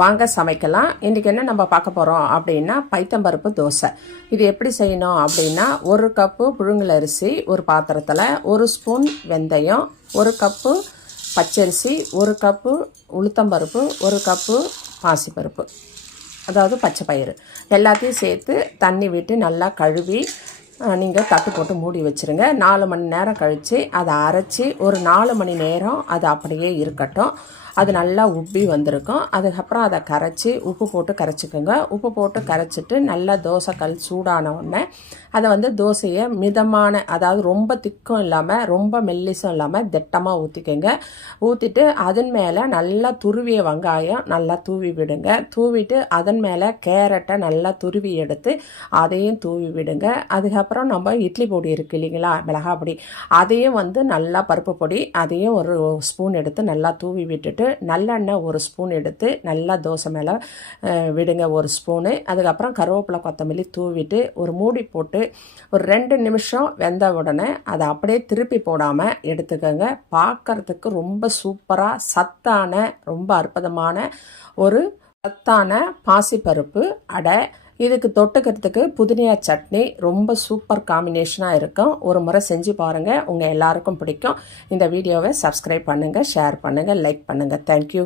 வாங்க சமைக்கலாம். இன்றைக்கி என்ன நம்ம பார்க்க போகிறோம் அப்படின்னா பைத்தம்பருப்பு தோசை. இது எப்படி செய்யணும் அப்படின்னா, 1 கப்பு புழுங்கல் அரிசி ஒரு பாத்திரத்தில், 1 ஸ்பூன் வெந்தயம், 1 கப்பு பச்சரிசி, 1 கப்பு உளுத்தம்பருப்பு, 1 கப்பு பாசிப்பருப்பு, அதாவது பச்சை பயிறு எல்லாத்தையும் சேர்த்து தண்ணி விட்டு நல்லா கழுவி நீங்கள் தட்டு போட்டு மூடி வச்சுருங்க. 4 மணி நேரம் கழித்து அதை அரைச்சி ஒரு 4 மணி நேரம் அது அப்படியே இருக்கட்டும். அது நல்லா உப்பி வந்திருக்கும். அதுக்கப்புறம் அதை கரைச்சி உப்பு போட்டு கரைச்சிக்கோங்க. உப்பு போட்டு கரைச்சிட்டு நல்லா தோசைக்கல் சூடான உடனே அதை தோசையை மிதமான, அதாவது ரொம்ப திக்கும் இல்லாமல் ரொம்ப மெல்லிசும் இல்லாமல் திட்டமாக ஊற்றிக்கோங்க. ஊற்றிட்டு அதன் மேலே நல்லா துருவிய வெங்காயம் நல்லா தூவி விடுங்க. தூவிட்டு அதன் மேலே கேரட்டை நல்லா துருவி எடுத்து அதையும் தூவி விடுங்க. அதுக்கப்புறம் நம்ம இட்லி பொடி இருக்குது இல்லைங்களா, மிளகா பொடி, அதையும் நல்லா பருப்பு பொடி அதையும் ஒரு ஸ்பூன் எடுத்து நல்லா தூவி விட்டுட்டு நல்லெண்ணெய் 1 ஸ்பூன் எடுத்து நல்லா தோசை மேலே விடுங்க, 1 ஸ்பூனு. அதுக்கப்புறம் கருவேப்பிலை கொத்தமல்லி தூவிட்டு ஒரு மூடி போட்டு ஒரு 2 நிமிஷம் வெந்த உடனே அதை அப்படியே திருப்பி போடாமல் எடுத்துக்கோங்க. பார்க்கறதுக்கு ரொம்ப சூப்பராக சத்தான ரொம்ப அற்புதமான ஒரு சத்தான பாசிப்பருப்பு அடை. இதுக்கு தொட்டுக்கிறதுக்கு புதினா சட்னி ரொம்ப சூப்பர் காம்பினேஷனாக இருக்கும். ஒரு முறை செஞ்சு பாருங்கள், உங்கள் எல்லாருக்கும் பிடிக்கும். இந்த வீடியோவை சப்ஸ்கிரைப் பண்ணுங்கள், ஷேர் பண்ணுங்கள், லைக் பண்ணுங்கள். தேங்க்யூ.